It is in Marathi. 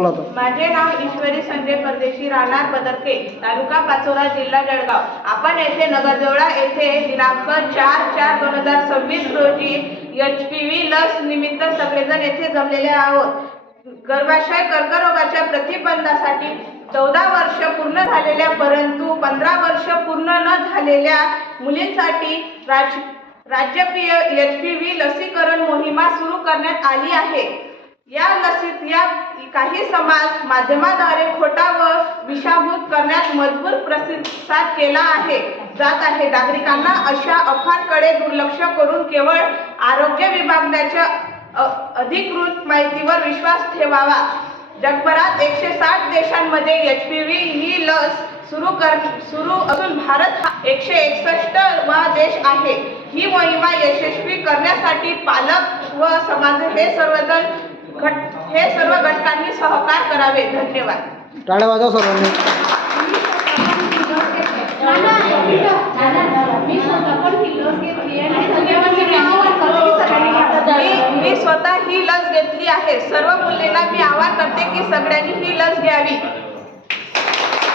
माझे नाव ईश्वरी संजय परदेशी, राहणार बदरके, तालुका पाचोरा, जिल्हा जळगाव। आपण येथे नगरदेवळा येथे दिनांक 4/4/2026 रोजी HPV लस निमित्त सगळेजण येथे जमलेले आहोत। गर्भाशय कर्करोगाच्या प्रतिबंधासाठी 14 वर्ष पूर्ण झालेल्या परंतु 15 वर्ष पूर्ण न झालेल्या मुलींसाठी राज्यव्यापी HPV लसीकरण मोहीम सुरू करण्यात आली आहे। या काही समाज माध्यमाद्वारे खोटा व दिशाभूल करण्यात मजबूर प्रतिसाद केला जात आहे। नागरिकांना अशा अफवांकडे दुर्लक्ष करून केवळ आरोग्य विभागाच्या अधिकृत माहितीवर विश्वास ठेवावा। जगभरात 160 देशांमध्ये HPV ही लस सुरू असून भारत हा 161वा देश आहे। ही मोहीम यशस्वी करण्यासाठी पालक व समाज हे सर्व घटकांनी सहकार्य करावे। धन्यवाद। टाळ्या वाजवा सर्वांनी। मी स्वतः ही लस घेतली आहे। सर्व मुलींना मी आवाहन करते की सगळ्यांनी ही लस घ्यावी।